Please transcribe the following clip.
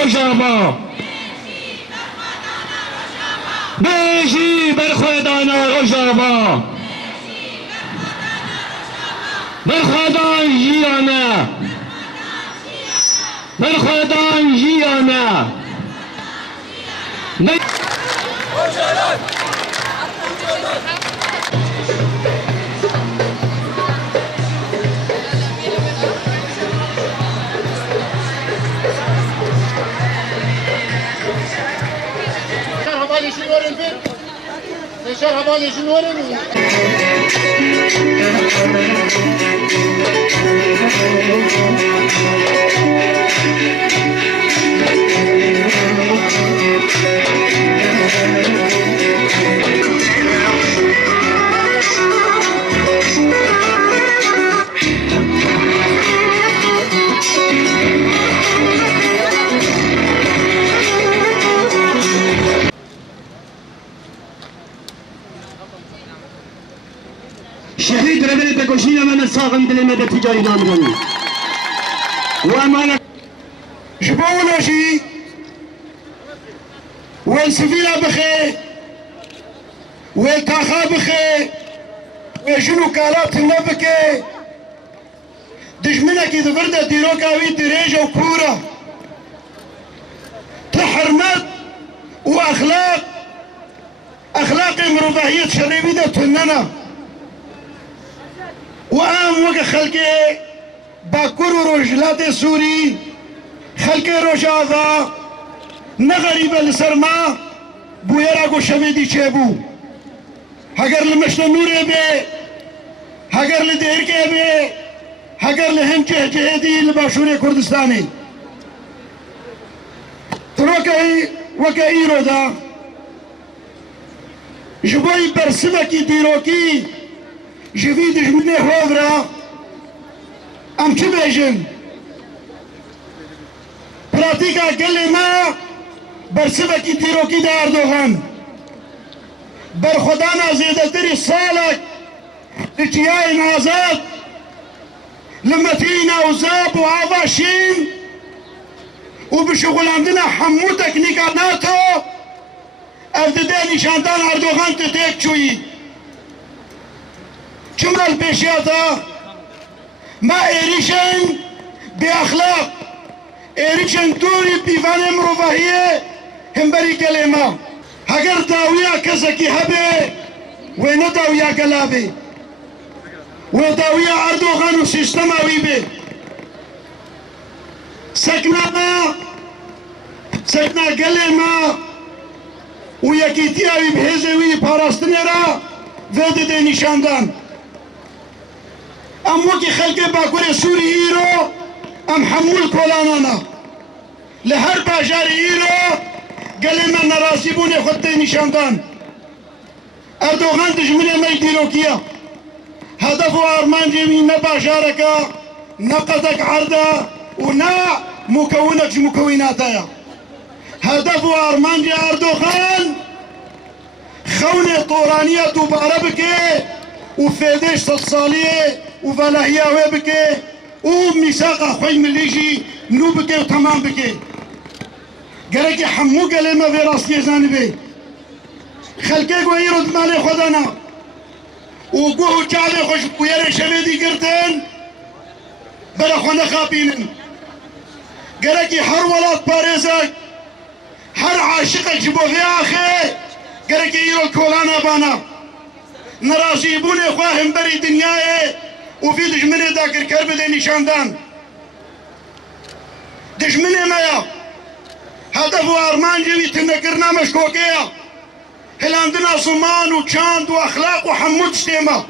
روجاوا بیشی برخوردان روجاوا برخوردان جیانه برخوردان جیانه شهید روی بکشین من ساقم دل مده تجاری نامگانی و امانه جبولوشي والسفينة بخي والتاخا بخي وشنو كالات النبكي دشمنك إذا فرده ديروكا وي دريجة وكورة تحرمت وأخلاق مرفاهية شريبي ده تننا وأم وقع خلقي باكور رجلات سوري خلقي رجاغا نغريب السرما بويراغو شميدي چيبو هگر لمشت نوري بي هگر لديركي بي هگر لهم جهدي لباشوري كردستاني تروكي وكاي رودا جبوي برسمكي ديروكي جفيد جمني هوغرا ام چه بيجن پراتیکا کلمه بر سبکی دیروکی در اردوغان بر خدا نازیدتری سالک لچیای نازد لمتین اوزاب و آواشین و بشغلاندنا حمو تکنیکا ناتو افدده نشاندان اردوغان تتیک چویی چمال پیشیاتا ما ایریشن بی اخلاق ایریشن دوری بیوان مروفاهیه هم بری کلمه اگر داویا کسکی هبه و نه داویا کلابه و داویا اردوغان و سیستم آوی به سکنا کلمه و یکیتی آوی بهزه وی پاراستنه را ویده ده نشاندن ام وکی خلق باکور سوری ایرو ام حمول کولانانا لهر باجار ایرو قلما نراسبون خود نشاندان اردوغان دجمنه مي ديروكيا هدف ارمان جميل نباشارك نقدك عرضه ونا مكونك مكوناتها هدف ارمان جي اردوغان خونة طورانية دوباره بكي وفيدش صالية وفلاهية وبكي وميثاق خوي مليجي نو بكي وتمام بكي قالك حمو كلمة في راسي زانبي خلقي قوي يرد مالي خدنا وقوه جعلي خوش بويري شبيدي قرتين بلا خونا خابينن قالك حر ولاد باريزك حر عاشقك جبو في اخي قالك يرد كولانا بانا نراسيبوني خواهم بري دنياي وفي دجمني ذاكر كربلي نشاندان دجمني مايا هدف وارمان جوي تنكرنا مشكوكيا هلاندنا صمان وشاند واخلاق وحمود شتيمه